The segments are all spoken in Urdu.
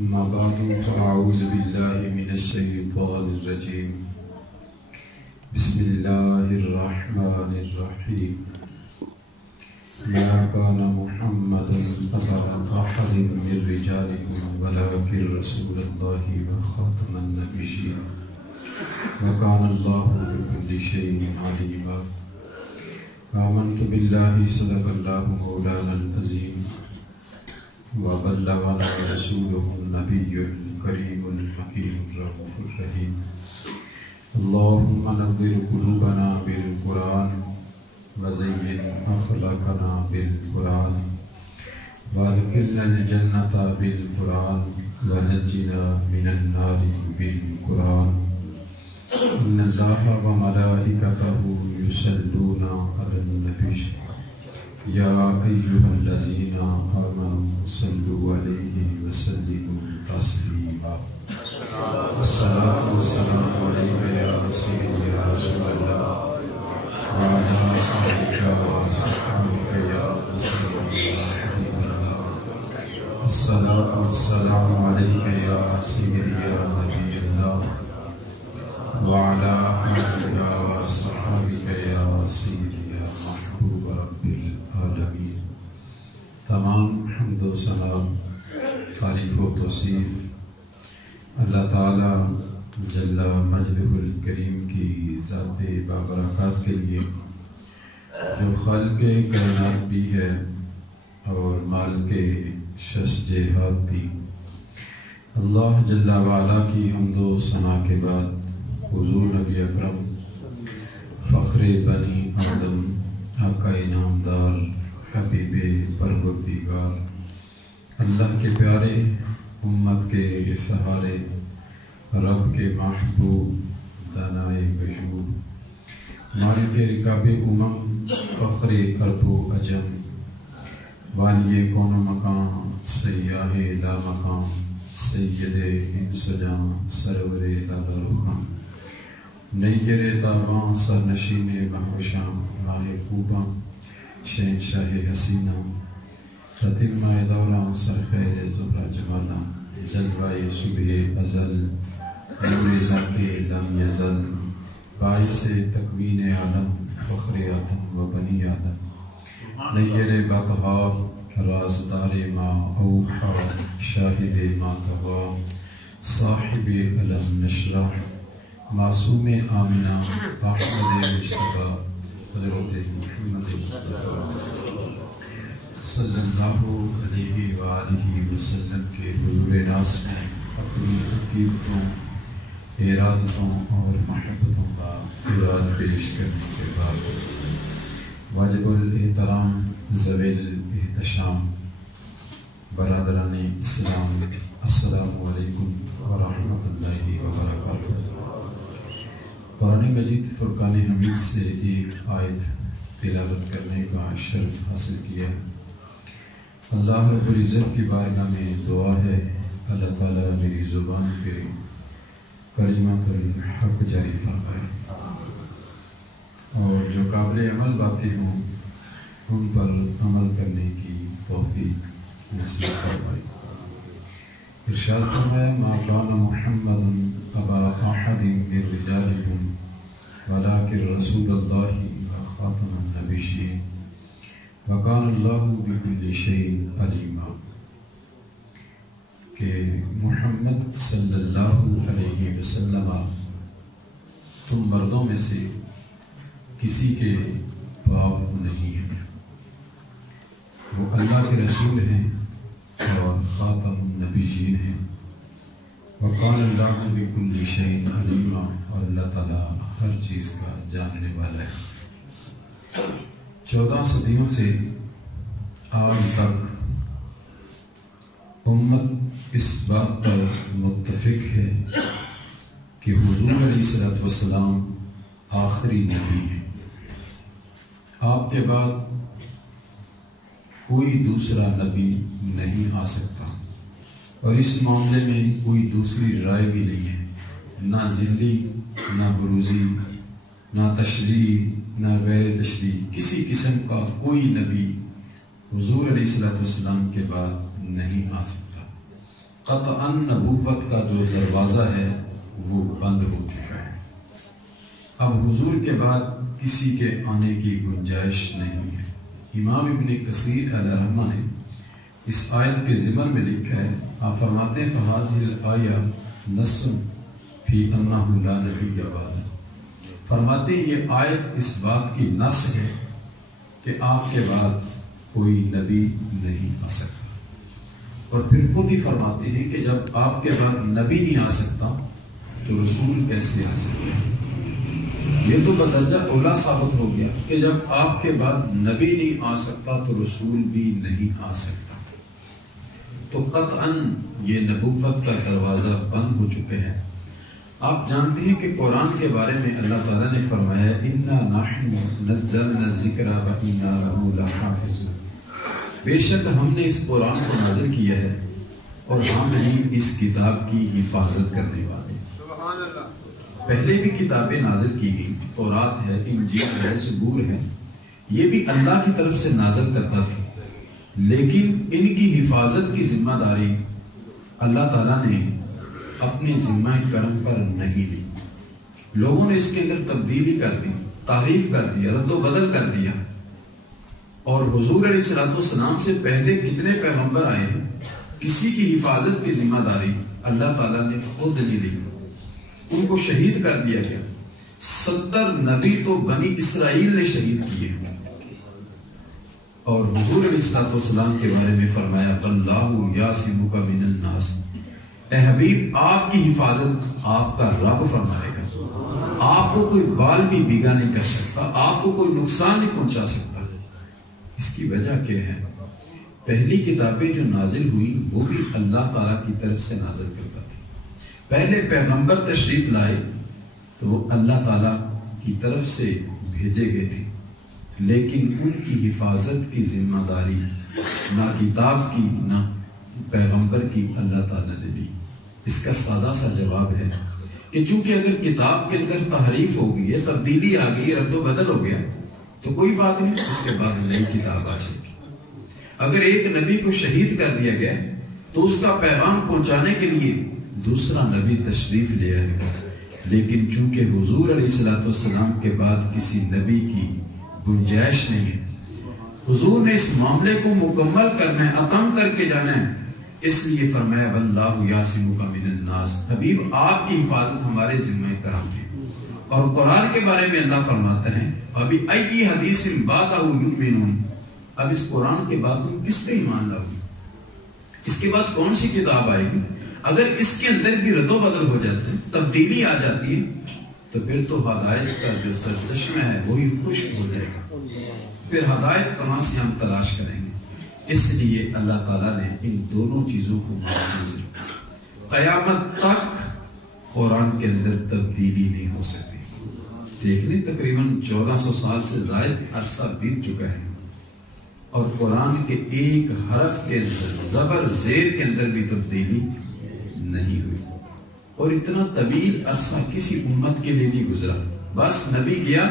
أما بعد فأعوذ بالله من الشيطان الرجيم بسم الله الرحمن الرحيم ما كان محمد أبا أحد من رجالكم ولكن رسول الله وخاتم النبيين وكان الله بكل شيء عليما آمنت بالله صدق الله مولانا العظيم وبلغنا رسوله النبي الكريم الحكيم الرؤوف الرحيم اللهم نور قلوبنا بالقرآن وزين أخلاقنا بالقرآن وادخلنا الجنة بالقرآن ونجنا من النار بالقرآن إن الله وملائكته يصلون على النبي يا أيها الذين آمنوا صلوا عليه وسلموا تسليما الصلاة والسلام عليك يا سيدي يا رسول الله وعلى آلك وصحبك يا رسول الله الصلاة والسلام عليك يا سيدي يا نبي الله وعلى آلك وصحبك يا سيدي يا محبوب رب العالمين. تمام حمد و ثنا تعریف و توصیف اللہ تعالی جل مجدہ الکریم کی ذات بابرکات کے لیے جو خالق کائنات بھی ہے اور مالک شش جہات بھی. اللہ جل وعلا کی حمد و ثنا کے بعد حضور نبی اکرم فخر بنی آدم آقا انعامدار حبیب پروردگار اللہ کے پیارے امت کے سہارے رب کے محبوب دانائے وجود مالک رکاب امم فخر ارب و عجم والی کون و مکان سیاہ لا مقام سید انس و جاں سرور لالا رخام نیر تاباں سرنشین مہوشاں ماہ خوباں شہنشاہ حسینہ تتمہ دوراں سرخیر زہرہ جمالاں جلوہ صبح ازل نور ذات لم یزل باعث تکوین عالم فخر آدم و بنی آدم نیر بطحا رازدار ما اوحا شاہد ما توا صاحب علم نشرح معصوم آمنہ احمد مصطفیٰ حضرت محمد مصطفیٰ صلی اللہ علیہ وآلہ وسلم کے حضور ناس میں اپنی حقیقتوں ارادتوں اور محبتوں کا اراد پیش کرنے کے بعد واجب الاحترام ذوی الاحتشام برادران اسلام السلام علیکم ورحمۃ اللہ وبرکاتہ. قرآن مجید فرقان حمید سے ایک آیت تلاوت کرنے کا شرف حاصل کیا. اللہ رب العزت کی بارگاہ میں دعا ہے اللہ تعالیٰ میری زبان پہ کلمۃ الحق جاری فرمائے اور جو قابل عمل باتیں ہوں ان پر عمل کرنے کی توفیق نصیب فرمائے. ارشاد فرمایا ما کان محمد ابا احد من رجالکم ولکن رسول اللہ وخاتم النبیین وکان اللہ بکل شیء علیما. کہ محمد صلی اللہ علیہ وسلم تم مردوں میں سے کسی کے باپ نہیں ہیں، وہ اللہ کے رسول ہیں اور خاتم النبیین ہیں. وقال اللہ بکل شیء علیما، اور اللہ تعالیٰ ہر چیز کا جاننے والا ہے. 14 صدیوں سے آج تک امت اس بات پر متفق ہے کہ حضور علیہ السلام آخری نبی ہیں. آپ کے بعد کوئی دوسرا نبی نہیں آ سکتا اور اس معاملے میں کوئی دوسری رائے بھی نہیں ہے. نہ ذلی، نہ بروزی، نہ تشریح، نہ غیر تشریح، کسی قسم کا کوئی نبی حضور علیہ السلام کے بعد نہیں آ سکتا. قطعاً نبوت کا جو دروازہ ہے وہ بند ہو چکا ہے. اب حضور کے بعد کسی کے آنے کی گنجائش نہیں ہے. امام ابن کثیر علیہ رحمہ نے اس آیت کے ضمن میں لکھا ہے، آپ فرماتے ہیں فَهَذِهِ الْآيَةُ نَصٌّ فِي أَنَّهُ لَا نَبِيَّ بَعْدَهُ. فرماتے ہیں یہ آیت اس بات کی نص ہے کہ آپ کے بعد کوئی نبی نہیں آ سکتا. اور پھر خود ہی فرماتے ہیں کہ جب آپ کے بعد نبی نہیں آ سکتا تو رسول کیسے آ سکتا ہے. یہ تو بدرجہ اولا ثابت ہو گیا کہ جب آپ کے بعد نبی نہیں آ سکتا تو رسول بھی نہیں آ سکتا. تو قطعاً یہ نبوت کا دروازہ بند ہو چکے ہیں. آپ جانتے ہیں کہ قرآن کے بارے میں اللہ تعالیٰ نے فرمایا اِنَّا نَحْنُ نَزَّلْنَا الذِّكْرَ وَإِنَّا لَهُ لَحَافِظُونَ. بے شک ہم نے اس قرآن کو نازل کیا ہے اور ہم ہی اس کتاب کی حفاظت کرنے والے. سبحان اللہ. پہلے بھی کتابیں نازل کی گئی، تورات ہے، انجیل ہے، زبور ہے، یہ بھی اللہ کی طرف سے نازل کرتا تھا، لیکن ان کی حفاظت کی ذمہ داری اللہ تعالیٰ نے اپنے ذمہ کرم پر نہیں لی. لوگوں نے اس کے اندر تبدیلی کر دی، تحریف کر دیا، رد و بدل کر دیا. اور حضور علیہ السلام سے پہلے کتنے پیغمبر آئے ہیں، کسی کی حفاظت کی ذمہ داری اللہ تعالیٰ نے خود نہیں لی. ان کو شہید کر دیا گیا. 70 نبی تو بنی اسرائیل نے شہید کیے. اور حضور علیہ السلام کے بارے میں فرمایا اللہ یعصمک من الناس. اے حبیب آپ کی حفاظت آپ کا رب فرمائے گا. آپ کو کوئی بال بھی بھیگا نہیں کر سکتا، آپ کو کوئی نقصان نہیں پہنچا سکتا. اس کی وجہ کیا ہے؟ پہلی کتابیں جو نازل ہوئی وہ بھی اللہ تعالیٰ کی طرف سے نازل کرتا تھی. پہلے پیغمبر تشریف لائے تو وہ اللہ تعالیٰ کی طرف سے بھیجے گئے تھے، لیکن ان کی حفاظت کی ذمہ داری نہ کتاب کی نہ پیغمبر کی اللہ تعالیٰ نے لی. اس کا سادہ سا جواب ہے کہ چونکہ اگر کتاب کے اندر تحریف ہو گئی ہے، تبدیلی آ گئی ہے، رد و بدل ہو گیا تو کوئی بات نہیں، اس کے بعد نئی کتاب آ جائے گی. اگر ایک نبی کو شہید کر دیا گیا تو اس کا پیغام پہنچانے کے لیے دوسرا نبی تشریف لے آئے گا. لیکن چونکہ حضور علیہ السلام کے بعد کسی نبی کی گنجائش نہیں ہے، حضور نے اس معاملے کو مکمل کرنا ہے، اتم کر کے جانا ہے، اس لیے فرمایا واللہ یعصمک من الناس. حبیب آپ کی حفاظت ہمارے ذمہ کرم ہے. اور قرآن کے بارے میں اللہ فرماتا ہے ابھی ای حدیث بعدہ یؤمنون. اب اس قرآن کے بعد تم کس پہ ایمان لاؤ گے؟ اس کے بعد کون سی کتاب آئے گی؟ اگر اس کے اندر بھی رد و بدل ہو جاتے ہیں، تبدیلی آ جاتی ہے، تو پھر تو ہدایت کا جو سرچشمہ ہے وہی خشک ہو جائے گا. پھر ہدایت کہاں سے ہم تلاش کریں گے؟ اس لیے اللہ تعالیٰ نے ان دونوں چیزوں کو محفوظ رکھا. قیامت تک قرآن کے اندر تبدیلی نہیں ہو سکتی. دیکھ لیں تقریباً 1400 سال سے زائد عرصہ بیت چکا ہے اور قرآن کے ایک حرف کے اندر زبر زیر کے اندر بھی تبدیلی نہیں ہوئی. اور اتنا طویل عرصہ کسی امت کے لیے نہیں گزرا. بس نبی گیا،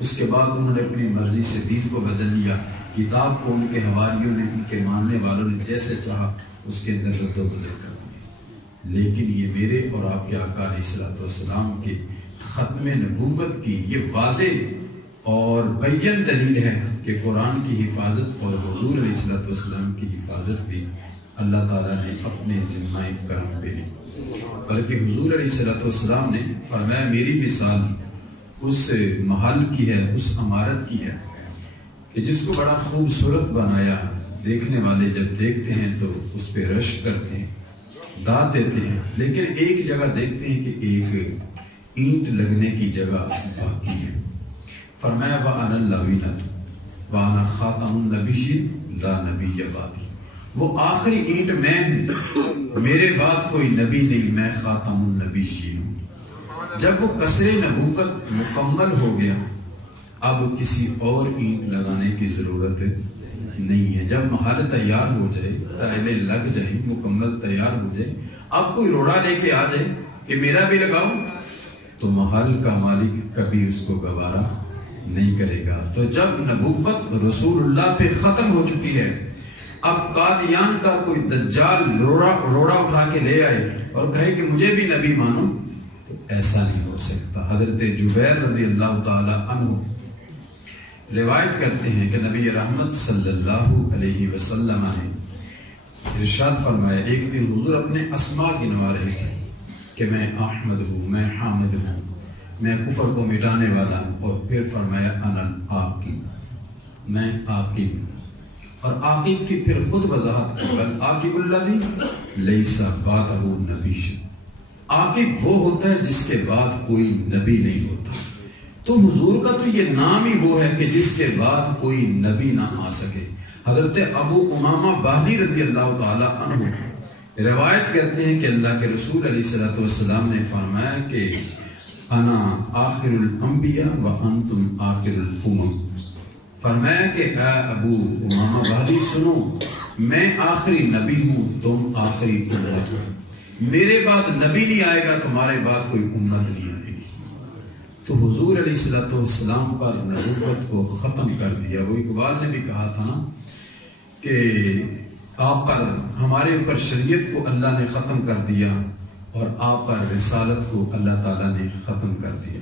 اس کے بعد انہوں نے اپنی مرضی سے دین کو بدل لیا. کتاب کو ان کے حواریوں نے، ان کے ماننے والوں نے جیسے چاہا اس کے اندر رد و بدل کر دیا. لیکن یہ میرے اور آپ کے آقا علیہ السلام کے ختم نبوت کی یہ واضح اور بین دلیل ہے کہ قرآن کی حفاظت اور حضور علیہ السلام کی حفاظت بھی اللہ تعالیٰ نے اپنے ذمہ کرم پہ لی. بلکہ حضور علیہ السلام نے فرمایا میری مثال اس محل کی ہے، اس عمارت کی ہے کہ جس کو بڑا خوبصورت بنایا، دیکھنے والے جب دیکھتے ہیں تو اس پہ رشک کرتے ہیں، داد دیتے ہیں، لیکن ایک جگہ دیکھتے ہیں کہ ایک اینٹ لگنے کی جگہ باقی ہے. فرمایا وَأَنَا اللَّوِينَةُ وَأَنَا خَاتَمُ النَّبِيِّينَ لَا نَبِيَّ بَعْدِي. وہ آخری اینٹ میں ہوں، میرے بعد کوئی نبی نہیں، میں خاتم النبیین ہوں. جب وہ قصر نبوت مکمل ہو گیا اب کسی اور اینٹ لگانے کی ضرورت نہیں ہے. جب محل تیار ہو جائے، ٹائلیں لگ جائیں، مکمل تیار ہو جائے، اب کوئی روڑا لے کے آ جائے کہ میرا بھی لگاؤ تو محل کا مالک کبھی اس کو گوارا نہیں کرے گا. تو جب نبوت رسول اللہ پہ ختم ہو چکی ہے، اب قادیان کا کوئی دجال روڑا اٹھا کے لے آئے اور کہے کہ مجھے بھی نبی مانو، تو ایسا نہیں ہو سکتا۔ حضرت جبیر رضی اللہ تعالی عنہ روایت کرتے ہیں کہ نبی رحمت صلی اللہ علیہ وسلم نے ارشاد فرمایا، ایک دن حضور اپنے اسماء گنوا رہے تھے کہ میں احمد ہوں، میں حامد ہوں، میں کفر کو مٹانے والا ہوں، اور پھر فرمایا انا العاقب، میں عاقب ہوں۔ اور عاقب کی پھر خود وضاحت کی، بل عاقب الذی لیس بعدہ نبی، عاقب وہ ہوتا ہے جس کے بعد کوئی نبی نہیں ہوتا۔ تو حضور کا تو یہ نام ہی وہ ہے کہ جس کے بعد کوئی نبی نہ آ سکے۔ حضرت ابو امامہ باہلی رضی اللہ تعالی عنہ روایت کرتے ہیں کہ اللہ کے رسول علیہ الصلوۃ والسلام نے فرمایا کہ انا آخر الانبیاء وانتم آخر الامم، فرمایا کہ اے ابو امامہ باہلی سنو، میں آخری نبی ہوں، تم آخری امت ہو، میرے بعد نبی نہیں آئے گا، تمہارے بعد کوئی امت نہیں آئے گی۔ تو حضور علیہ الصلوۃ والسلام پر نبوت کو ختم کر دیا۔ وہ اقبال نے بھی کہا تھا نا کہ آپ پر، ہمارے اوپر شریعت کو اللہ نے ختم کر دیا اور آپ پر رسالت کو اللہ تعالیٰ نے ختم کر دیا۔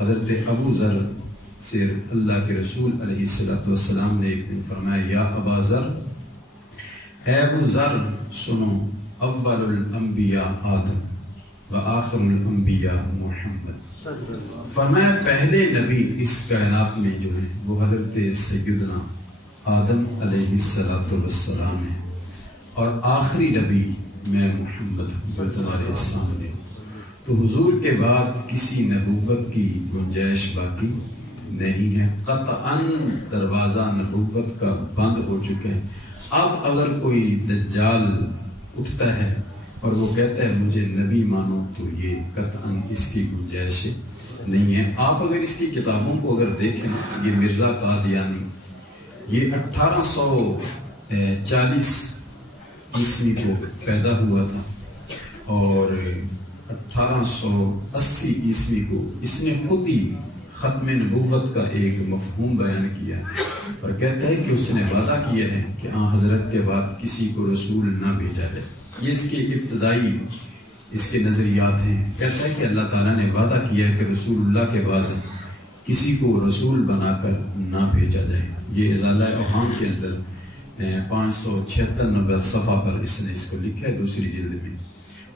حضرت ابو ذر سے اللہ کے رسول علیہ الصلوۃ والسلام نے ایک دن فرمایا، یا ابا ذر، اے ابو ذر سنو، اول الانبیاء آدم و آخر الانبیاء محمد، فرمایا پہلے نبی اس کائنات میں جو ہے وہ حضرت سیدنا آدم علیہ السلام ہے، اور آخری نبی میں محمد ہوں تمہارے سامنے۔ تو حضور کے بعد کسی نبوت کی گنجائش باقی نہیں ہے، قطعاً دروازہ نبوت کا بند ہو چکا ہے۔ اب اگر کوئی دجال اٹھتا ہے اور وہ کہتا ہے مجھے نبی مانو، تو یہ قطعاً اس کی گنجائش نہیں ہے۔ آپ اگر اس کی کتابوں کو اگر دیکھیں، یہ مرزا قادیانی یہ 1840 عیسوی کو پیدا ہوا تھا، اور 1880 عیسوی کو اس نے خود ہی ختم نبوت کا ایک مفہوم بیان کیا اور کہتا ہے کہ اس نے وعدہ کیا ہے کہ حضرت کے بعد کسی کو رسول نہ بھیجا جائے۔ یہ اس کے ابتدائی اس کے نظریات ہیں۔ کہتا ہے کہ اللہ تعالیٰ نے وعدہ کیا ہے کہ رسول اللہ کے بعد کسی کو رسول بنا کر نہ بھیجا جائے۔ یہ ازالہ اوہام کے اندر 576 نمبر صفحہ پر اس نے اس کو لکھا ہے، دوسری جلد میں۔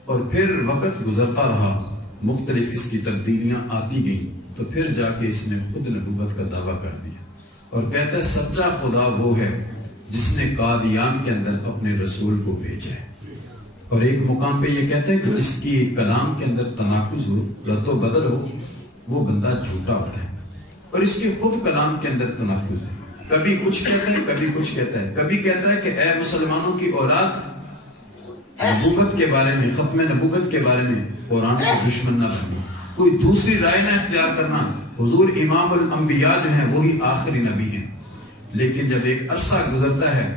اور پھر وقت گزرتا رہا، مختلف اس کی تبدیلیاں آتی گئیں، تو پھر جا کے اس نے خود نبوت کا دعویٰ کر دیا اور کہتا ہے سچا خدا وہ ہے جس نے قادیان کے اندر اپنے رسول کو بھیجا ہے۔ اور ایک مقام پہ یہ کہتا ہے کہ جس کی کلام کے اندر تناقض ہو، رد و بدل ہو، وہ بندہ جھوٹا ہوتا ہے۔ اور اس کے خود کلام کے اندر تناقض ہے، کبھی کچھ کہتا ہے، کبھی کچھ کہتا ہے۔ کبھی کہتا ہے کہ اے مسلمانوں کی اولاد، نبوت کے بارے میں، ختم نبوت کے بارے میں قرآن کے دشمن نہ بنو، کوئی دوسری رائے نہ اختیار کرنا، حضور امام الانبیاء جو ہیں وہی آخری نبی ہیں۔ لیکن جب ایک عرصہ گزرتا ہے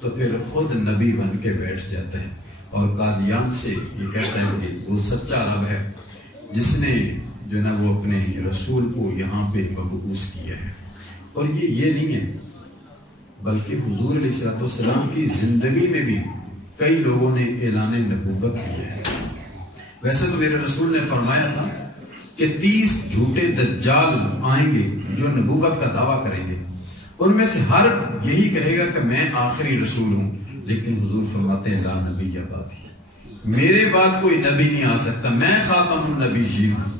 تو پھر خود نبی بن کے بیٹھ جاتا ہے، اور قادیان سے یہ کہتا ہے کہ وہ سچا رب ہے جس نے جو نا وہ اپنے رسول کو یہاں پہ مبعوث کیا ہے۔ اور یہ نہیں ہے، بلکہ حضور علیہ السلام کی زندگی میں بھی کئی لوگوں نے اعلان نبوت کیا ہے۔ ویسے تو میرے رسول نے فرمایا تھا کہ 30 جھوٹے دجال آئیں گے جو نبوت کا دعویٰ کریں گے، ان میں سے ہر یہی کہے گا کہ میں آخری رسول ہوں، لیکن حضور فرماتے ہیں لا نبی یا بعدی، میرے بعد کوئی نبی نہیں آ سکتا، میں خاتم النبیین ہوں۔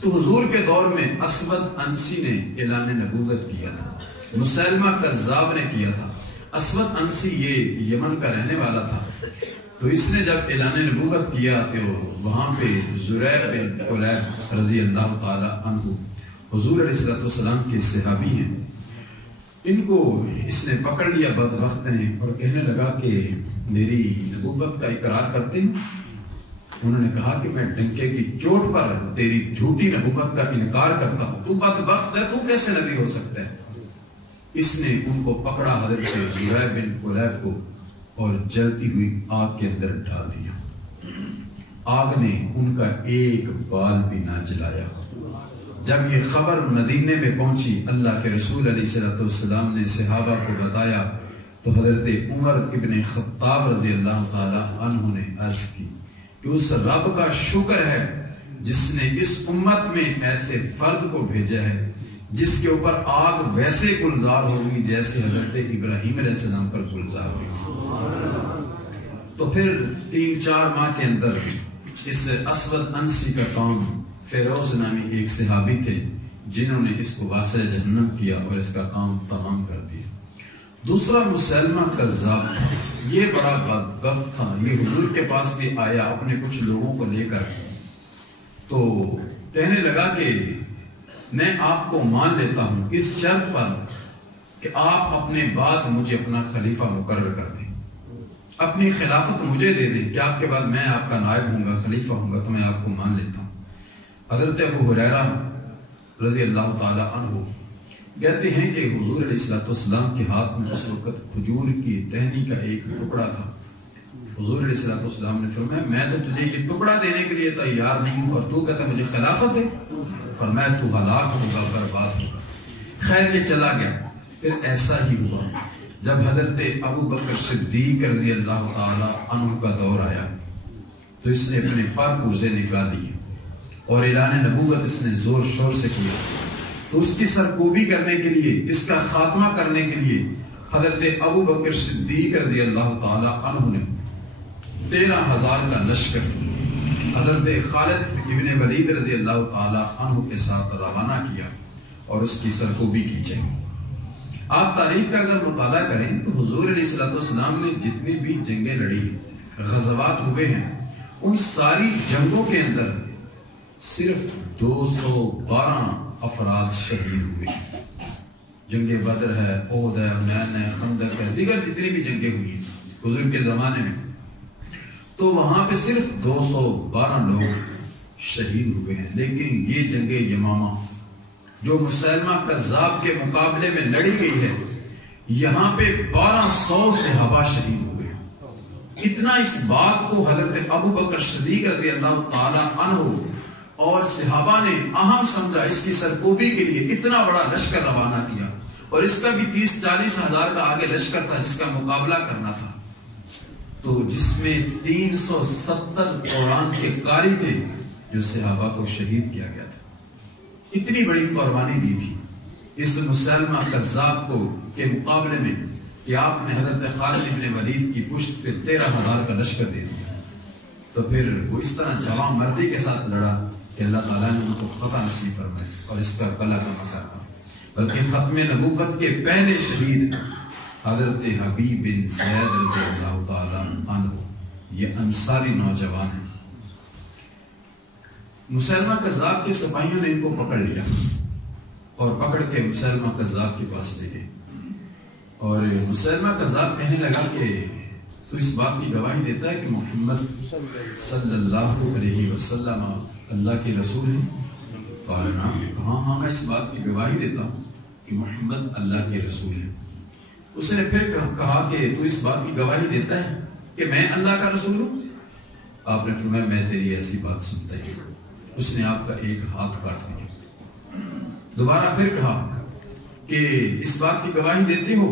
تو حضور کے دور میں اسود انسی نے اعلان نبوت کیا تھا، مسلمہ کذاب نے کیا تھا۔ اسود انسی یہ یمن کا رہنے والا تھا، تو اس نے جب اعلان نبوت کیا تو وہاں پہ زریر بن قلیب رضی اللہ تعالی عنہ حضور علیہ السلام کے صحابی ہیں، ان کو اس نے پکڑ لیا بدبخت نے اور کہنے لگا کہ میری نبوت کا اقرار کرتے ہیں؟ انہوں نے کہا کہ میں ڈنکے کی چوٹ پر تیری جھوٹی نبوت کا انکار کرتا ہوں، تو بدبخت ہے، تو کیسے نبی ہو سکتا ہے؟ اس نے ان کو پکڑا حضرت زریر بن قلیب کو اور جلتی ہوئی آگ کے اندر ڈال دیا۔ آگ نے ان کا ایک بال بھی نہ جلایا۔ جب یہ خبر مدینے میں پہنچی، اللہ کے رسول علیہ السلام نے صحابہ کو بتایا تو حضرت عمر ابن خطاب رضی اللہ تعالی عنہ نے عرض کی کہ اس رب کا شکر ہے جس نے اس امت میں ایسے فرد کو بھیجا ہے جس کے اوپر آگ ویسے گلزار ہوگی جیسے حضرت ابراہیم علیہ السلام پر گلزار ہوئی۔ تو پھر 3-4 ماہ کے اندر اس اسود انسی کا کام فیروز نامی ایک صحابی تھے جنہوں نے اس کو واسع جہنم کیا اور اس کا کام تمام کر دیا۔ دوسرا مسلمہ کذاب، یہ بڑا بدبخت تھا، یہ حضور کے پاس بھی آیا اپنے کچھ لوگوں کو لے کر، تو کہنے لگا کہ میں آپ کو مان لیتا ہوں اس شرط پر کہ آپ اپنے بعد مجھے اپنا خلیفہ مقرر کر دیں، اپنی خلافت مجھے دے دیں کہ آپ کے بعد میں آپ کا نائب ہوں گا، خلیفہ ہوں گا، تو میں آپ کو مان لیتا ہوں۔ حضرت ابو ہریرہ رضی اللہ تعالی عنہ کہتے ہیں کہ حضور علیہ السلام کے ہاتھ میں اس وقت کھجور کی ٹہنی کا ایک ٹکڑا تھا۔ حضور علیہ السلام نے فرمایا میں تو تجھے یہ ٹکڑا دینے کے لیے تیار نہیں ہوں اور تو کہتا مجھے خلافت دے، فرمایا تو ہلاک ہوگا، برباد ہوگا۔ خیر یہ چلا گیا۔ پھر ایسا ہی ہوا جب حضرت ابو بکر صدیق رضی اللہ تعالی عنہ کا دور آیا تو اس نے اپنے پر پرزے نکال لیے اور اعلان نبوت اس نے زور شور سے کیا۔ تو اس کی سرکوبی کرنے کے لیے، اس کا خاتمہ کرنے کے لیے حضرت ابو بکر صدیق رضی اللہ تعالی عنہ نے 13,000 کا لشکر حضرت خالد ابن ولید رضی اللہ تعالی عنہ کے ساتھ روانہ کیا اور اس کی سرکوبی کی جائے۔ آپ تاریخ کا اگر مطالعہ کریں تو حضور علیہ السلام نے جتنی بھی جنگیں لڑی، غزوات ہوئے ہیں، ان ساری جنگوں کے اندر صرف 212 افراد شہید ہوئے۔ جنگ بدر ہے، احد ہے، حنین ہے، خندق ہے، دیگر جتنی بھی جنگیں ہوئی ہیں حضور کے زمانے میں، تو وہاں پہ صرف 212 لوگ شہید ہوئے ہیں۔ لیکن یہ جنگ یمامہ جو مسلمہ کذاب کے مقابلے میں لڑی گئی ہے، یہاں پہ 1200 صحابہ شہید ہوئے۔ اتنا اس بات کو حضرت ابو بکر صدیق رضی اللہ تعالی عنہ اور صحابہ نے اہم سمجھا، اس کی سرکوبی کے لیے اتنا بڑا لشکر روانہ کیا، اور اس کا بھی 30-40 ہزار کا آگے لشکر تھا جس کا مقابلہ کرنا تھا، تو جس میں 370 قرآن کے قاری تھے جو صحابہ کو شہید کیا گیا تھا۔ اتنی بڑی قربانی دی تھی اس مسلمہ کذاب کو کے مقابلے میں کہ آپ نے حضرت خالد ابن ولید کی پشت پہ 13,000 کا لشکر دے دیا۔ تو پھر وہ اس طرح جوان مردی کے ساتھ لڑا کہ اللہ تعالیٰ نے ان کو فتح نصیب فرمائی اور اس کا قلعہ کا مسئلہ، بلکہ ختم نبوت کے پہلے شہید حضرت حبیب بن زید رضی اللہ تعالیٰ عنہ، یہ انصاری نوجوان ہیں۔ مسلمہ کذاب کے سپاہیوں نے ان کو پکڑ لیا اور پکڑ کے مسلمہ کذاب کے پاس لے گئے، اور مسلمہ کذاب کہنے لگا کہ تو اس بات کی گواہی دیتا ہے کہ محمد صلی اللہ علیہ وسلم اللہ کے رسول ہیں؟ قال نعم، ہاں میں اس بات کی گواہی دیتا ہوں کہ محمد اللہ کے رسول ہیں۔ اس نے پھر کہا کہ تو اس بات کی گواہی دیتا ہے کہ میں اللہ کا رسول ہوں؟ آپ نے فرمایا میں تیری ایسی بات سنتا ہی ہوں۔ اس نے آپ کا ایک ہاتھ کاٹ دیا۔ دوبارہ پھر کہا کہ اس بات کی گواہی دیتے ہو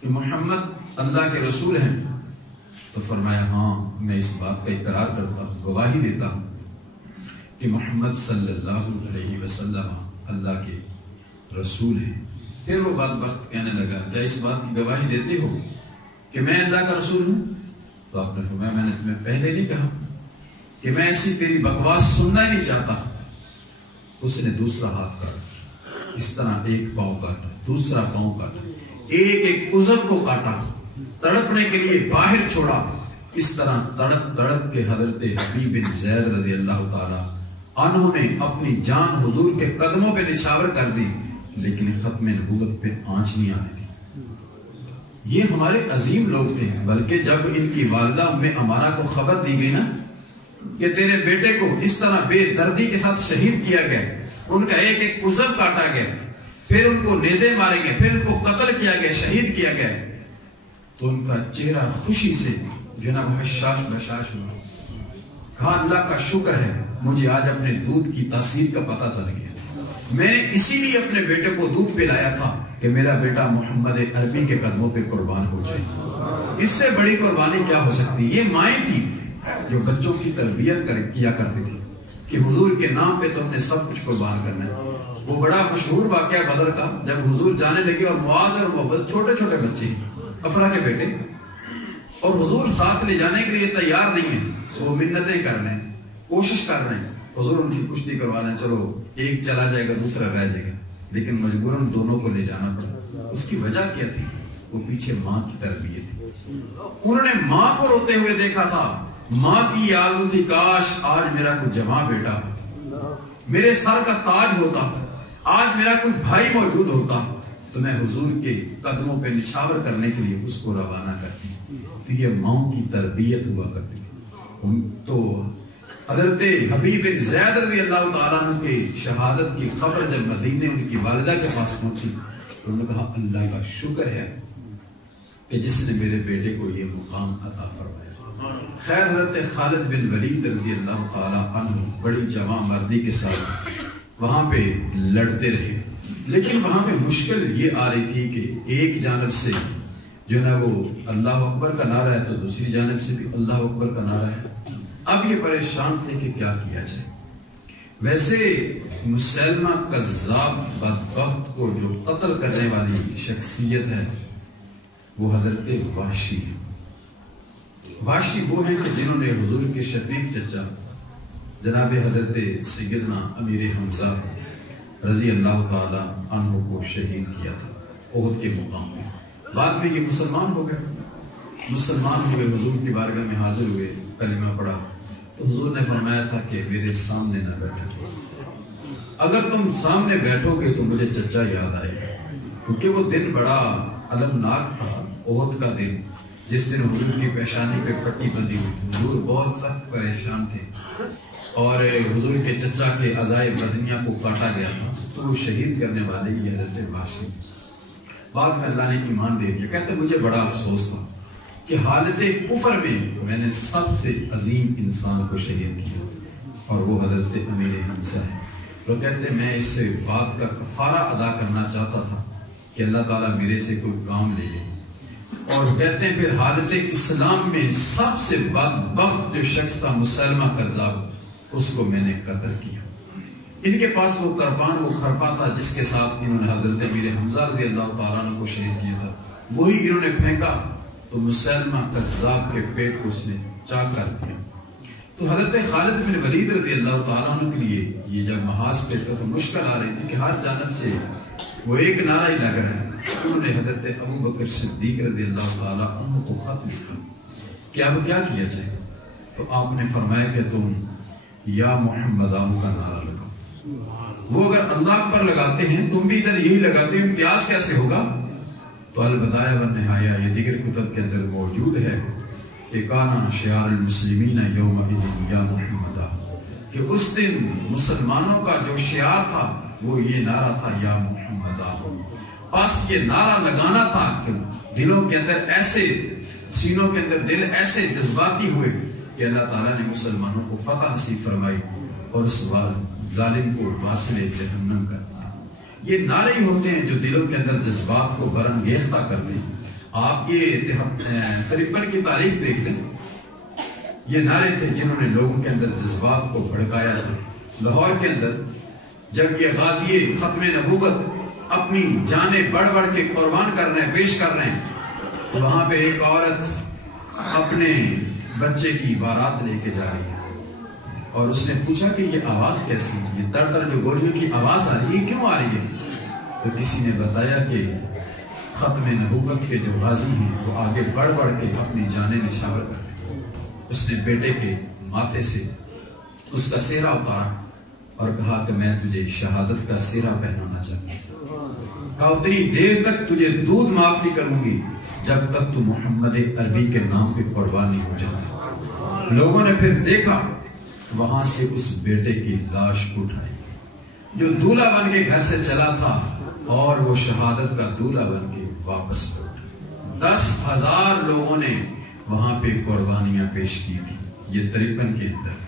کہ محمد اللہ کے رسول ہیں؟ تو فرمایا ہاں میں اس بات کا اقرار کرتا ہوں، گواہی دیتا ہوں کہ محمد صلی اللہ علیہ وسلم اللہ کے رسول ہیں۔ پھر وہ بدبخت کہنے لگا کیا اس بات کی گواہی دیتے ہو کہ میں اللہ کا رسول ہوں؟ تو آپ نے فرمایا میں نے تمہیں پہلے نہیں کہا کہ میں ایسی تیری بکواس سننا ہی نہیں چاہتا؟ اس نے دوسرا ہاتھ کاٹا، اس طرح ایک پاؤں کاٹا، دوسرا پاؤں کاٹا، ایک ایک عضو کو کاٹا، تڑپنے کے لیے باہر چھوڑا۔ اس طرح تڑپ تڑپ کے حضرت حبیب بن زید رضی اللہ تعالی عنہ نے اپنی جان حضور کے قدموں پہ نچھاور کر دی، لیکن ختم نبوت پہ آنچ نہیں آنے دی۔ یہ ہمارے عظیم لوگ تھے، بلکہ جب ان کی والدہ ام امارہ کو خبر دی گئی نا کہ تیرے بیٹے کو اس طرح بے دردی کے ساتھ شہید کیا گیا، ان کا ایک ایک عضو کاٹا گیا، پھر ان کو نیزے مارے گئے، پھر ان کو قتل کیا گیا، شہید کیا گیا، تو ان کا چہرہ خوشی سے جو نا حشاش بشاش ہوا۔ کہا اللہ کا شکر ہے مجھے آج اپنے دودھ کی تاثیر کا پتہ چل گیا، میں نے اسی لیے اپنے بیٹے کو دودھ پلایا تھا کہ میرا بیٹا محمد عربی کے قدموں پہ قربان ہو جائے۔ اس سے بڑی قربانی کیا ہو سکتی؟ یہ مائیں تھی جو بچوں کی تربیت کیا کرتی تھی کہ حضور کے نام پہ تو ہم نے سب کچھ قربان کرنا ہے۔ وہ بڑا مشہور واقعہ بدر کا، جب حضور جانے لگے اور معاذ اور محبت چھوٹے چھوٹے بچے افرا کے بیٹے، اور حضور ساتھ لے جانے کے لیے تیار نہیں ہے، وہ منتیں کر رہے ہیں، کوشش کر رہے ہیں، حضور ان کی کشتی کروا رہے ہیں، چلو ایک چلا جائے گا دوسرا رہ جائے گا، لیکن مجبوراً دونوں کو لے جانا پڑا۔ اس کی وجہ کیا تھی؟ وہ پیچھے ماں کی تربیت تھی۔ انہوں نے ماں کو روتے ہوئے دیکھا تھا، ماں کی آرزو تھی کاش آج میرا کوئی جمع بیٹا میرے سر کا تاج ہوتا، آج میرا کوئی بھائی موجود ہوتا تو میں حضور کے قدموں پہ نچھاور کرنے کے لیے اس کو روانہ کرتی۔ تو یہ ماں کی تربیت ہوا کرتی تھی۔ تو حضرت حبیب بن زید رضی اللہ تعالیٰ عنہ کے شہادت کی خبر جب مدینے ان کی والدہ کے پاس پہنچی تو انہوں نے کہا اللہ کا شکر ہے کہ جس نے میرے بیٹے کو یہ مقام عطا فرمایا۔ خیر حضرت خالد بن ولید رضی اللہ تعالیٰ عنہ بڑی جواں مردی کے ساتھ وہاں پہ لڑتے رہے، لیکن وہاں پہ مشکل یہ آ رہی تھی کہ ایک جانب سے جو نا وہ اللہ اکبر کا نعرہ ہے تو دوسری جانب سے بھی اللہ اکبر کا نعرہ ہے۔ اب یہ پریشان تھے کہ کیا کیا جائے۔ ویسے مسلمہ کذاب بدبخت کو جو قتل کرنے والی شخصیت ہے وہ حضرت وحشی ہے۔ وحشی وہ ہیں کہ جنہوں نے حضور کے شفیق چچا جناب حضرت سیدنا امیر حمزہ رضی اللہ تعالی عنہ کو شہید کیا تھا احد کے مقام میں۔ بعد میں یہ مسلمان ہو گئے، حضور کی بارگاہ میں حاضر ہوئے، کلمہ پڑھا تو حضور نے فرمایا تھا کہ میرے سامنے نہ بیٹھو، اگر تم سامنے بیٹھو گے تو مجھے چچا یاد آئے گا، کیونکہ وہ دن بڑا المناک تھا، احد کا دن، جس دن حضور کی پیشانی پہ پٹی بندی ہوئی۔ حضور بہت سخت پریشان تھے اور حضور کے چچا کے اعضائے بدنیہ کو کاٹا گیا تھا، تو وہ شہید کرنے والے یہ حضرت وحشی۔ بعد میں اللہ نے ایمان دے دیا۔ کہتے مجھے بڑا افسوس تھا کہ حالت کفر میں نے سب سے عظیم انسان کو شہید کیا اور وہ حضرت امیر حمزہ ہے۔ وہ کہتے میں اس بات کا کفارہ ادا کرنا چاہتا تھا کہ اللہ تعالیٰ میرے سے کوئی کام لے لے، اور کہتے ہیں پھر حالت اسلام میں سب سے بدبخت جو شخص تھا مسلمہ کذاب، اس کو میں نے قتل کیا۔ ان کے پاس وہ کرپان، وہ کھرپا تھا جس کے ساتھ انہوں نے حضرت امیر حمزہ رضی اللہ تعالیٰ عنہ کو شہید کیا تھا، وہی انہوں نے پھینکا تو مسلمہ کذاب کے پیٹ کو اس نے چاک کر دیا۔ تو حضرت خالد بن ولید رضی اللہ تعالیٰ عنہ کے لیے یہ جب محاذ پہ تھا تو مشکل آ رہی تھی کہ ہر جانب سے وہ ایک نعرہ ہی لگ رہا ہے۔ انہوں نے حضرت ابو بکر صدیق رضی اللہ تعالیٰ عنہ کو خط لکھا کہ اب کیا کیا جائے، تو آپ نے فرمایا کہ تم یا محمد کا نعرہ لگاؤ۔ وہ اگر اللہ اکبر لگاتے ہیں تم بھی ادھر یہی لگاتے ہیں، امتیاز کیسے ہوگا؟ تو البدایہ والنہایہ یہ دیگر کتب کے اندر موجود ہے کہ کانا شعار المسلمین یومئذ یا محمد، کہ اس دن مسلمانوں کا جو شعار تھا وہ یہ نعرہ تھا یا محمد۔ بس یہ نعرہ لگانا تھا کہ دلوں کے اندر ایسے، سینوں کے اندر دل ایسے جذباتی ہوئے کہ اللہ تعالیٰ نے مسلمانوں کو فتح نصیب فرمائی اور اس ظالم کو واصل جہنم کر دیا۔ یہ نعرے ہی ہوتے ہیں جو دلوں کے اندر جذبات کو برانگیختہ کرتے ہیں۔ آپ یہ 53 کی تاریخ دیکھ لیں، یہ نعرے تھے جنہوں نے لوگوں کے اندر جذبات کو بھڑکایا تھا۔ لاہور کے اندر جب یہ غازی ختم نبوت اپنی جانیں بڑھ بڑھ کے قربان کر رہے ہیں، پیش کر رہے ہیں، تو وہاں پہ ایک عورت اپنے بچے کی بارات لے کے جا رہی ہے اور اس نے پوچھا کہ یہ آواز کیسی، یہ در در جو گولیوں کی آواز آ رہی ہے کیوں آ رہی ہے؟ تو کسی نے بتایا کہ ختم نبوت کے جو غازی ہیں وہ آگے بڑھ بڑھ کے اپنی جانیں نچھاور کر رہے ہیں۔ اس نے بیٹے کے ماتھے سے اس کا سہرا اتارا اور کہا کہ میں تجھے شہادت کا سہرا پہنانا چاہتا ہوں، کہا اتنی دیر تک تجھے دودھ معاف نہیں کروں گی جب تک تو محمد عربی کے نام پہ قربان نہیں ہو جاتا۔ لوگوں نے پھر دیکھا، وہاں سے اس بیٹے کی لاش اٹھائی جو دولہا بن کے گھر سے چلا تھا اور وہ شہادت کا دولہا بن کے واپس لوٹا۔ 10,000 لوگوں نے وہاں پہ قربانیاں پیش کی تھی یہ 53 کے اندر،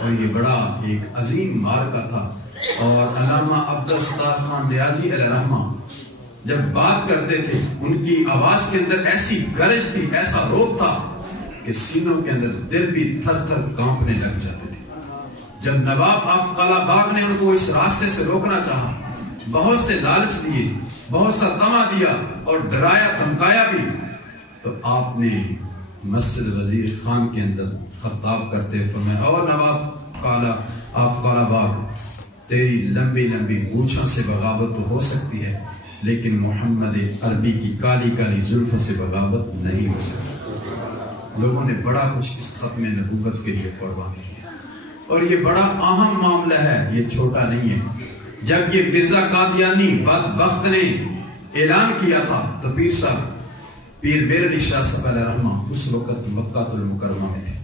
اور یہ بڑا ایک عظیم مارکہ تھا۔ اور علامہ عبدالستار خان نیازی علیہ رحمہ جب بات کرتے تھے ان کی آواز کے اندر ایسی گرج تھی، ایسا روب تھا کہ سینوں کے اندر دل بھی تھر تھر کانپنے لگ جاتے تھے۔ جب نواب آف قلعہ باغ نے ان کو اس راستے سے روکنا چاہا، بہت سے لالچ دیے، بہت سا طمع دیا اور ڈرایا دھمکایا بھی، تو آپ نے مسجد وزیر خان کے اندر خطاب کرتے فرمایا، اور نواب آف قلعہ باغ، تیری لمبی لمبی مونچھوں سے بغاوت تو ہو سکتی ہے، لیکن محمد عربی کی کالی کالی زلفوں سے بغاوت نہیں ہو سکتی۔ لوگوں نے بڑا کچھ اس ختم نبوت کے لیے قربان کیا، اور یہ بڑا اہم معاملہ ہے، یہ چھوٹا نہیں ہے۔ جب یہ مرزا قادیانی بدبخت نے اعلان کیا تھا تو پیر صاحب، پیر بیر علی شاہ صاحب علیہ رحمہ اس وقت مکہ المکرمہ میں تھے،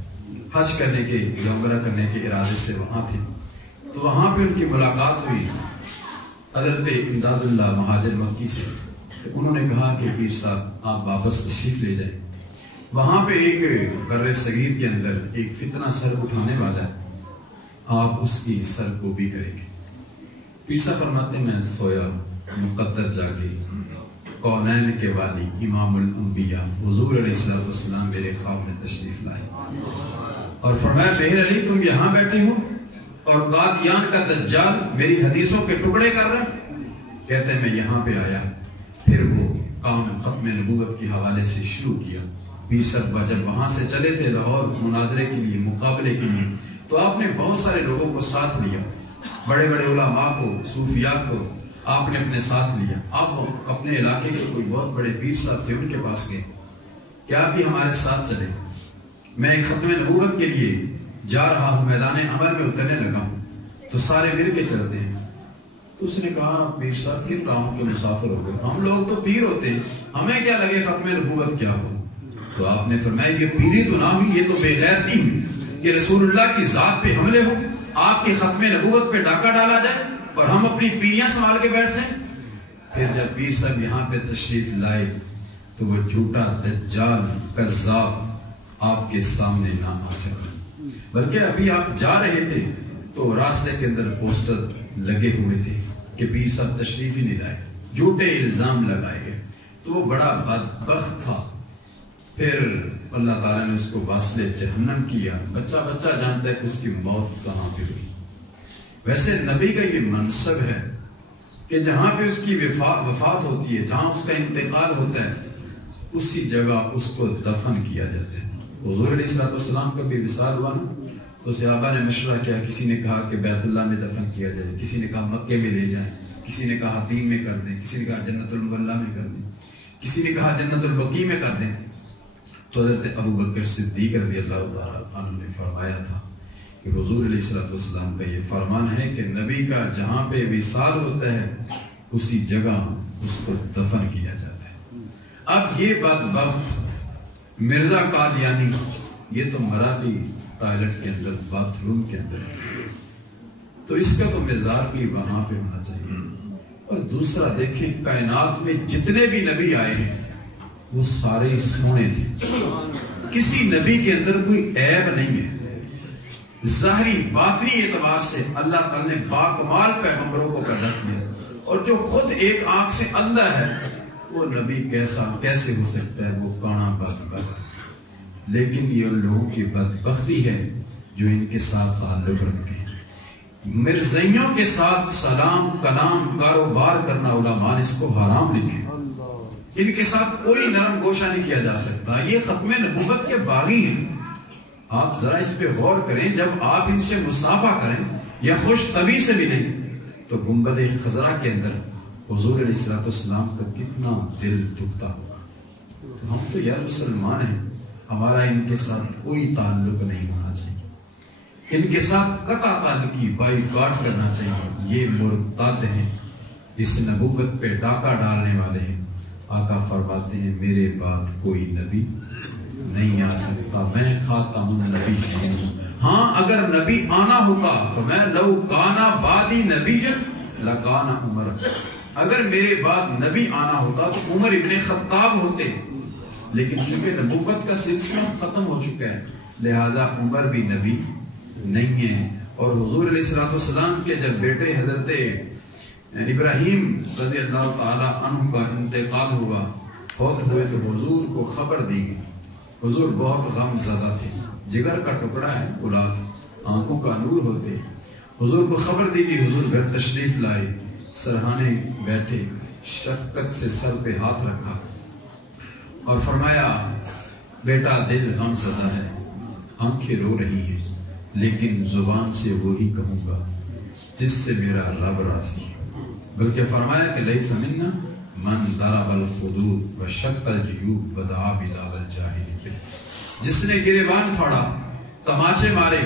حج کرنے کے یا عمرہ کرنے کے ارادے سے وہاں تھے۔ تو وہاں پہ ان کی ملاقات ہوئی حضرت امداد اللہ مہاجر مکی سے۔ تو انہوں نے کہا کہ پیر صاحب آپ واپس تشریف لے جائیں، وہاں پہ ایک بر صغیر کے اندر ایک فتنہ سر اٹھانے والا ہے، آپ اس کی سر کو بھی کریں گے۔ پیر صاحب فرماتے میں سویا مقدر جاگے، کونین کے والی امام الانبیاء حضور علیہ السلام میرے خواب میں تشریف لائے اور فرمایا بہر علی تم یہاں بیٹھے ہو اور قادیان کا دجال میری حدیثوں کے ٹکڑے کر رہا ہے؟ کہتے ہیں میں یہاں پہ آیا، پھر وہ کام ختم نبوت کے حوالے سے شروع کیا۔ پیر صاحب جب وہاں سے چلے تھے لاہور مناظرے کے لیے، مقابلے کے لیے، تو آپ نے بہت سارے لوگوں کو ساتھ لیا، بڑے بڑے علماء کو، صوفیاء کو آپ نے اپنے ساتھ لیا۔ آپ اپنے علاقے کے کوئی بہت بڑے پیر صاحب تھے، ان کے پاس گئے کہ آپ بھی ہمارے ساتھ چلے، میں ایک ختم نبوت کے لیے جا رہا ہوں، میدان عمل میں اترنے لگا ہوں، تو سارے مل کے چلتے ہیں۔ تو اس نے کہا پیر صاحب کن راہوں کے مسافر ہو گئے، ہم لوگ تو پیر ہوتے ہیں، ہمیں کیا لگے ختم نبوت کیا ہو۔ تو آپ نے فرمایا یہ پیری تو نہ ہوئی، یہ تو بے غیرتی ہوئی کہ رسول اللہ کی ذات پہ حملے ہو، آپ کی ختم نبوت پہ ڈاکہ ڈالا جائے اور ہم اپنی پیریاں سنبھال کے بیٹھ جائیں۔ پھر جب پیر صاحب یہاں پہ تشریف لائے تو وہ جھوٹا دجال کذاب آپ کے سامنے نہ آ سکا، بلکہ ابھی آپ جا رہے تھے تو راستے کے اندر پوسٹر لگے ہوئے تھے کہ پیر صاحب تشریف ہی نہیں لائے، جھوٹے الزام لگائے گئے، تو وہ بڑا بدبخت تھا۔ پھر اللہ تعالیٰ نے اس کو واصل جہنم کیا، بچہ بچہ جانتا ہے کہ اس کی موت کہاں پہ ہوئی۔ ویسے نبی کا یہ منصب ہے کہ جہاں پہ اس کی وفات ہوتی ہے، جہاں اس کا انتقال ہوتا ہے، اسی جگہ اس کو دفن کیا جاتا ہے۔ حضور علیہ السلام کا بھی وصال ہوا نا، تو صحابہ نے مشورہ کیا، کسی نے کہا کہ بیت اللہ میں دفن کیا جائے، کسی نے کہا مکے میں لے جائیں، کسی نے کہا حتیم میں کر دیں، کسی نے کہا جنت المغلا میں کر دیں، کسی نے کہا جنت البقیع میں کر دیں۔ تو حضرت ابو بکر صدیق رضی اللہ تعالیٰ عنہ نے فرمایا تھا کہ حضور علیہ السلام کا یہ فرمان ہے کہ نبی کا جہاں پہ وصال ہوتا ہے اسی جگہ اس کو دفن کیا جاتا ہے۔ اب یہ بدبخت مرزا قادیانی یہ تو مرا بھی ٹوائلٹ کے اندر، باتھ روم کے اندر، تو اس کا تو مزار بھی وہاں پہ ہونا چاہیے۔ اور دوسرا دیکھیں، کائنات میں جتنے بھی نبی آئے ہیں وہ سارے سونے تھے، کسی نبی کے اندر کوئی عیب نہیں ہے۔ ظاہری باطنی اعتبار سے اللہ تعالیٰ نے باکمال پیغمبروں کو پیدا کیا، اور جو خود ایک آنکھ سے اندھا ہے وہ نبی کیسے ہو سکتا ہے، وہ کانا بدبخت۔ لیکن یہ لوگوں کی بدبختی ہے جو ان کے ساتھ تعلق رکھتے ہیں۔ مرزائیوں کے ساتھ سلام کلام کاروبار کرنا علماء نے اس کو حرام لکھے، ان کے ساتھ کوئی نرم گوشہ نہیں کیا جا سکتا، یہ ختم نبوت کے باغی ہیں۔ آپ ذرا اس پہ غور کریں، جب آپ ان سے مصافحہ کریں یا خوش طبی سے ملیں تو گنبد خضرا کے اندر حضور علیہ السلام کا کتنا دل دکھتا ہوگا۔ تو ہم تو یار مسلمان ہیں، ہمارا ان کے ساتھ کوئی تعلق نہیں ہونا چاہیے، ان کے ساتھ قطع تعلقی بائیکاٹ کرنا چاہیے، یہ مرتد ہیں، اس نبوت پہ ڈاکہ ڈالنے والے ہیں۔ آقا فرماتے ہیں میرے بعد کوئی نبی نہیں آ سکتا، میں خاتم النبی ہوں۔ ہاں اگر نبی آنا ہوتا تو میں لو کانا بعدی نبی لکانا عمر، اگر میرے بعد نبی آنا ہوتا تو عمر ابن خطاب ہوتے، لیکن چونکہ نبوت کا سلسلہ ختم ہو چکا ہے لہذا عمر بھی نبی نہیں ہے۔ اور حضور علیہ السلام کے جب بیٹے حضرت ابراہیم رضی اللہ تعالی عنہ کا انتقال ہوا، فوت ہوئے تو حضور کو خبر دی گئی۔ حضور بہت غم زدہ تھے، جگر کا ٹکڑا ہے اولاد، آنکھوں کا نور ہوتے۔ حضور کو خبر دی گئی، حضور گھر تشریف لائے، سرہانے بیٹھے، شفقت سے سر پہ ہاتھ رکھا اور فرمایا بیٹا دل غم زدہ ہے، آنکھیں رو رہی ہیں، لیکن زبان سے وہی کہوں گا جس سے میرا رب راضی ہے۔ بلکہ فرمایا کہ لیس منا من ضرب الخدود وشق الجیوب ودعا بدعوى الجاہلیہ، جس نے گریبان پھاڑا، تماچے مارے،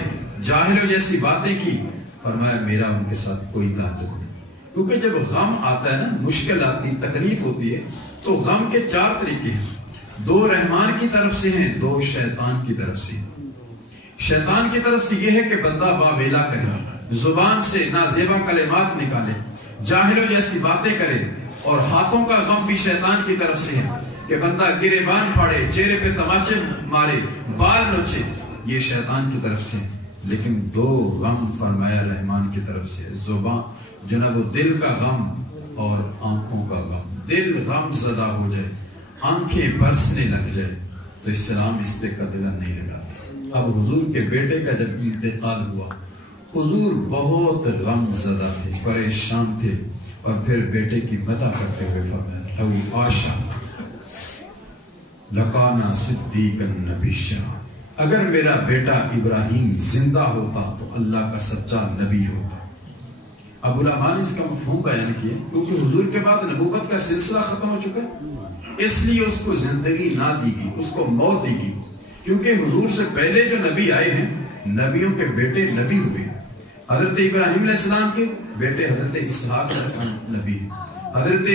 جاہلوں جیسی باتیں کی، فرمایا میرا ان کے ساتھ کوئی تعلق نہیں۔ کیونکہ جب غم آتا ہے نا، مشکل آتی، تکلیف ہوتی ہے، تو غم کے 4 طریقے ہیں۔ 2 رحمان کی طرف سے ہیں، 2 شیطان کی طرف سے۔ شیطان کی طرف سے یہ ہے کہ بندہ واویلا کرے، زبان سے نازیبا کلمات نکالے، جاہلوں جیسی باتیں کرے، اور ہاتھوں کا غم بھی شیطان کی طرف سے ہے کہ بندہ گریبان پھاڑے، چہرے پہ تماچے مارے، بال نوچے، یہ شیطان کی طرف سے۔ لیکن 2 غم فرمایا رحمان کی طرف سے، زبان جو نا وہ دل کا غم اور آنکھوں کا غم۔ دل غم زدہ ہو جائے، آنکھیں برسنے لگ جائے تو اسلام اس پہ قدغن نہیں لگا۔ اب حضور کے بیٹے کا جب انتقال ہوا، حضور بہت غم زدہ تھے، پریشان تھے، اور پھر بیٹے کی مدح کرتے ہوئے فرمایا لو آشا لکانا صدیقا نبیّا، اگر میرا بیٹا ابراہیم زندہ ہوتا تو اللہ کا سچا نبی ہوتا۔ ابو العمان نے اس کا مفہوم بیان کیا، کیونکہ حضور کے بعد نبوت کا سلسلہ ختم ہو چکا ہے، اس لیے اس کو زندگی نہ دی گئی، اس کو موت دی گئی، کیونکہ حضور سے پہلے جو نبی آئے ہیں، نبیوں کے بیٹے نبی ہوئے۔ حضرت ابراہیم علیہ السلام کے بیٹے حضرت اسحاق علیہ السلام نبی، حضرت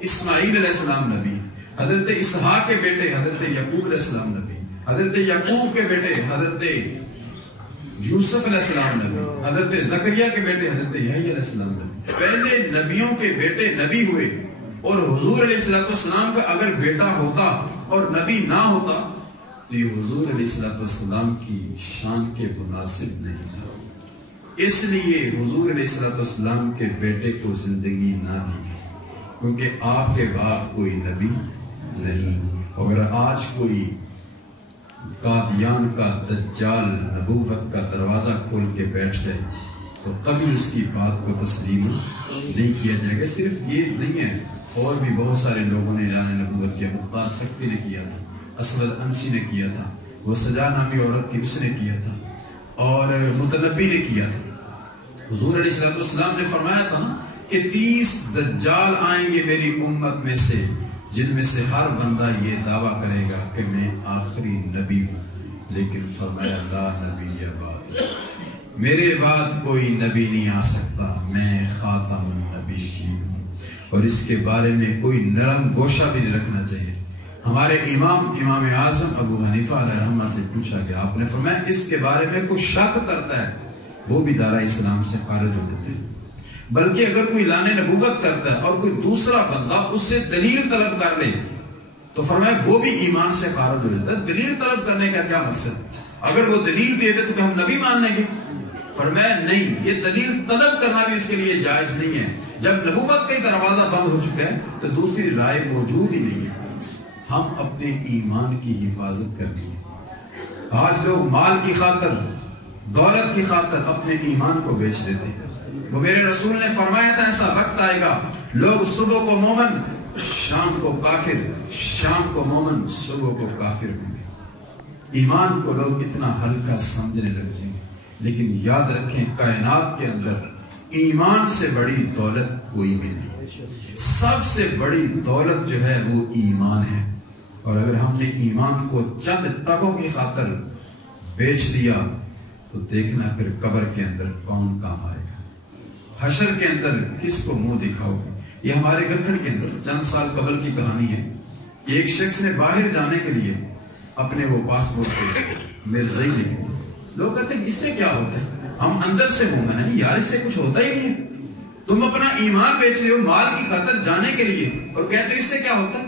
اسماعیل علیہ السلام نبی، حضرت اسحاق کے بیٹے حضرت یعقوب علیہ السلام نبی، حضرت یعقوب کے بیٹے حضرت یوسف علیہ السلام نبی، حضرت زکریا کے بیٹے حضرت یحییٰ علیہ السلام نبی۔ پہلے نبیوں کے بیٹے نبی ہوئے، اور حضور علیہ السلام کا اگر بیٹا ہوتا اور نبی نہ ہوتا تو یہ حضور علیہ السلام کی شان کے مناسب نہیں تھا۔ اس لیے حضور علیہ السلام کے بیٹے کو زندگی نہ دی، کیونکہ آپ کے بعد کوئی نبی نہیں۔ اگر آج کوئی قادیان کا دجال نبوت کا دروازہ کھول کے بیٹھ جائے تو کبھی اس کی بات کو تسلیم نہیں کیا جائے گا۔ صرف یہ نہیں ہے، اور بھی بہت سارے لوگوں نے اعلان نبوت کیا۔ مختار سکتی نے کیا تھا، اسود انسی نے کیا تھا، وہ سجا نامی عورت تھی اس نے کیا تھا، اور متنبی نے کیا تھا۔ حضور علیہ السلام نے فرمایا تھا نا کہ 30 دجال آئیں گے میری امت میں سے، جن میں سے ہر بندہ یہ دعویٰ کرے گا کہ میں آخری نبی ہوں، لیکن فرمایا لا نبی بعد، میرے بعد کوئی نبی نہیں آ سکتا، میں خاتم النبیین ہوں۔ اور اس کے بارے میں کوئی نرم گوشہ بھی نہیں رکھنا چاہیے۔ ہمارے امام اعظم ابو حنیفہ علیہ رحمہ سے پوچھا گیا، آپ نے فرمایا اس کے بارے میں کوئی شک کرتا ہے وہ بھی دارہ اسلام سے خارج ہو جاتے ہیں۔ بلکہ اگر کوئی اعلان نبوت کرتا ہے اور کوئی دوسرا بندہ اس سے دلیل طلب کر لے تو فرمایا وہ بھی ایمان سے خارج ہو جاتا ہے۔ دلیل طلب کرنے کا کیا مقصد؟ اگر وہ دلیل دے دے تو کہ ہم نبی مان لیں گے؟ فرمایا نہیں، یہ دلیل طلب کرنا بھی اس کے لیے جائز نہیں ہے۔ جب نبوت کا دروازہ بند ہو چکا ہے تو دوسری رائے موجود ہی نہیں ہے۔ ہم اپنے ایمان کی حفاظت کرنی ہے۔ آج لوگ مال کی خاطر، دولت کی خاطر اپنے ایمان کو بیچ دیتے ہیں۔ وہ میرے رسول نے فرمایا تھا ایسا وقت آئے گا لوگ صبح کو مومن، شام کو کافر، شام کو مومن، صبح کو کافر ہوں گے۔ ایمان کو لوگ اتنا ہلکا سمجھنے لگ جائیں گے، لیکن یاد رکھیں کائنات کے اندر ایمان سے بڑی دولت کوئی بھی نہیں۔ سب سے بڑی دولت جو ہے وہ ایمان ہے، اور اگر ہم نے ایمان کو چند ٹکوں کی خاطر بیچ دیا تو دیکھنا پھر قبر کے اندر کون کام آئے گا، حشر کے اندر کس کو منہ دکھاؤ گے۔ یہ ہمارے گھر کے اندر چند سال قبل کی کہانی ہے۔ ایک شخص نے باہر جانے کے لیے اپنے وہ پاسپورٹ پہ مرزائی لکھ دی۔ لوگ کہتے ہیں اس سے کیا ہوتا ہے؟ ہم اندر سے مومن ہیں، یار اس سے کچھ ہوتا ہی نہیں ہے۔ تم اپنا ایمان بیچ رہے ہو مال کی خاطر جانے کے لیے اور کہتے ہو اس سے کیا ہوتا ہے؟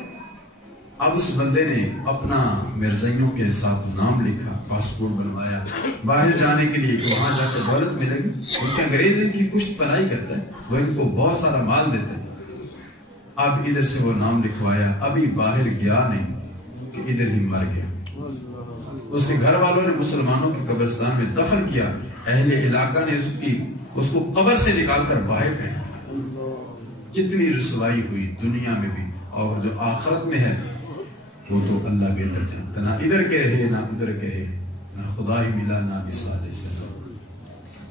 اب اس بندے نے اپنا مرزائیوں کے ساتھ نام لکھا پاسپورٹ بنوایا باہر جانے کے لیے کہ وہاں جا کے دولت ملے گی. کیونکہ انگریز ان کی پشت پناہی کرتا ہے, وہ ان کو بہت سارا مال دیتا ہے. اب ادھر سے وہ نام لکھوایا, ابھی باہر گیا نہیں کہ ادھر ہی مر گیا. اس کے گھر والوں نے مسلمانوں کے قبرستان میں دفن کیا, اہل علاقہ نے اس کو قبر سے نکال کر باہر پھینکا. کتنی رسوائی ہوئی دنیا میں بھی, اور جو آخرت میں ہے وہ تو اللہ بہتر جانتا. نہ ادھر کے رہے نہ ادھر کے رہے, نہ خدا ہی ملا نہ مثال سے.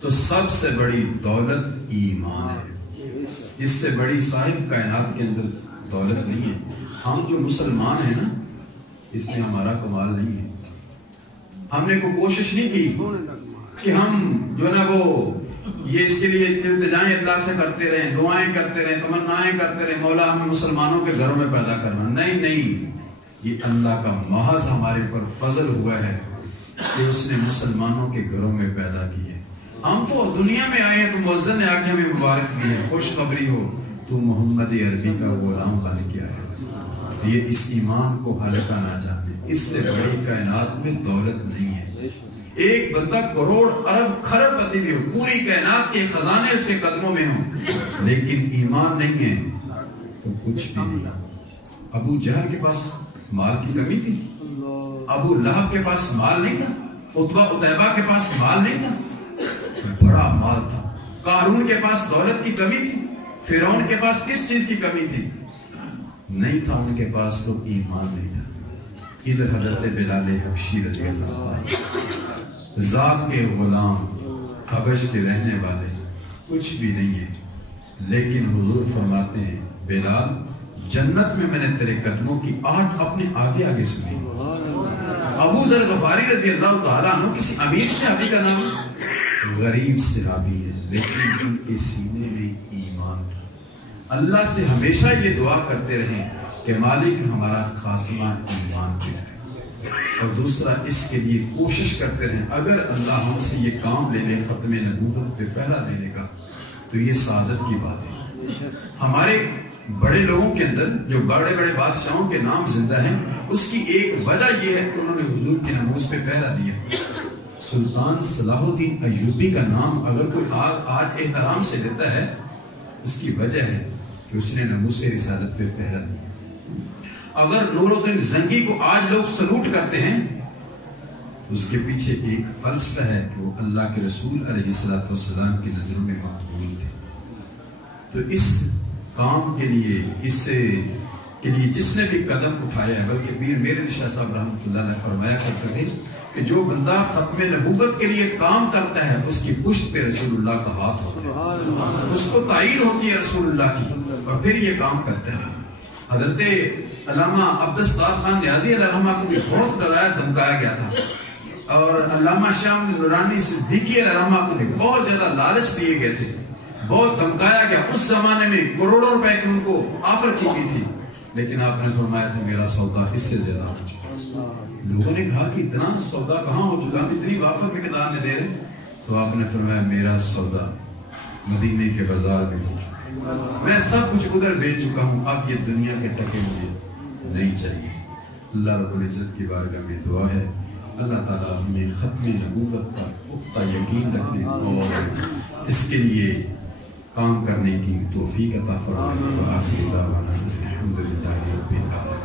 تو سب سے بڑی دولت ایمان ہے, اس سے بڑی صاحب کائنات کے اندر دولت نہیں ہے. ہم جو مسلمان ہیں نا, اس میں ہمارا کمال نہیں ہے. ہم نے کوئی کوشش نہیں کی کہ ہم جو ہے نا وہ یہ اس کے لیے التجائیں اللہ سے کرتے رہیں, دعائیں کرتے رہیں, تمنائیں کرتے رہیں, مولا ہمیں مسلمانوں کے گھروں میں پیدا کرنا. نہیں نہیں, یہ اللہ کا محض ہمارے پر فضل ہوا ہے کہ اس نے مسلمانوں کے گھروں میں پیدا کیے. ہم تو دنیا میں آئے ہیں تو مؤذن نے آ کے ہمیں مبارک دی ہے, خوشخبری ہو تو محمد عربی کا غلام خالق کیا ہے. تو یہ اس ایمان کو ہلکا نہ جانے, اس سے بڑی کائنات میں دولت نہیں ہے. ایک بندہ کروڑ ارب کھرب پتی بھی ہو, پوری کائنات کے خزانے اس کے قدموں میں ہوں, لیکن ایمان نہیں ہے تو کچھ بھی نہیں. ابو جہل کے پاس مال کی کمی تھی, ابو لہب کے پاس مال نہیں تھا, عتبہ عتیبہ کے پاس مال نہیں تھا, بڑا مال تھا. قارون کے پاس دولت کی کمی تھی, فرعون کے پاس کس چیز کی کمی تھی؟ نہیں تھا ان کے پاس تو ایمان نہیں تھا. ادھر حضرت بلال حبشی رضی اللہ عنہ, ذات کے غلام, حبش کے رہنے والے, کچھ بھی نہیں ہے, لیکن حضور فرماتے ہیں بلال جنت میں نے تیرے قدموں کی آہٹ اپنے آگے آگے سنی. ابو ذر غفاری رضی اللہ تعالیٰ عنہ کسی امیر صحابی کا نام, غریب صحابی ہے, لیکن ان کے سینے میں ایمان تھا. اللہ سے ہمیشہ یہ دعا کرتے رہیں کہ مالک ہمارا خاتمہ ایمان پہ ہے, اور دوسرا اس کے لیے کوشش کرتے رہیں اگر اللہ ہم سے یہ کام لے لے ختم نبوت پہ پہلا دینے کا تو یہ سعادت کی بات ہے. ہمارے بڑے لوگوں کے اندر جو بڑے بڑے بادشاہوں کے نام زندہ ہیں, اس کی ایک وجہ یہ ہے کہ انہوں نے حضور کی ناموس پہ پہلا دیا. سلطان صلاح الدین ایوبی کا نام اگر کوئی آج احترام سے لیتا ہے, اس کی وجہ ہے کہ اس نے ناموس رسالت پہ پہلا دیا. اگر نور الدین زنگی کو آج لوگ سلوٹ کرتے ہیں تو اس کے پیچھے ایک فلسفہ ہے کہ وہ اللہ کے رسول علیہ السلام کی نظروں میں مقبول تھے. تو اس کام کے لیے, اس کے لیے جس نے بھی قدم اٹھایا ہے, بلکہ پیر میرے شاہ صاحب رحمۃ اللہ نے فرمایا کرتے تھے کہ جو بندہ ختم نبوت کے لیے کام کرتا ہے اس کی پشت پہ رسول اللہ کا ہاتھ ہوتا ہے, اس کو تائید ہوتی ہے رسول اللہ کی, اور پھر یہ کام کرتے ہیں. حضرت علامہ عبدالستار خان نیازی علیہ الرحمہ کو بھی بہت ڈرایا دھمکایا گیا تھا, اور علامہ شام نورانی صدیقی علیہ الرحمہ کو بھی بہت زیادہ لالچ دیے گئے تھے, بہت دھمکایا گیا. اس زمانے میں کروڑوں روپے کی ان کو آفر کی گئی تھی, لیکن آپ نے فرمایا تھا میرا سودا اس سے زیادہ ہو چکا. لوگوں نے کہا کہ اتنا سودا کہاں ہو چکا, اتنی آفر میں کتاب میں دے رہے, تو آپ نے فرمایا میرا سودا مدینے کے بازار میں ہو چکا, میں سب کچھ ادھر بیچ چکا ہوں, اب یہ دنیا کے ٹکے مجھے نہیں چاہیے. اللہ رب العزت کی بارگاہ میں دعا ہے اللہ تعالیٰ ہمیں ختم نبوت کا پختہ یقین رکھنے اور اس کے لیے کام کرنے کی توفیق عطا فرمائے. وآخر دعوانا الحمدللہ رب العالمین.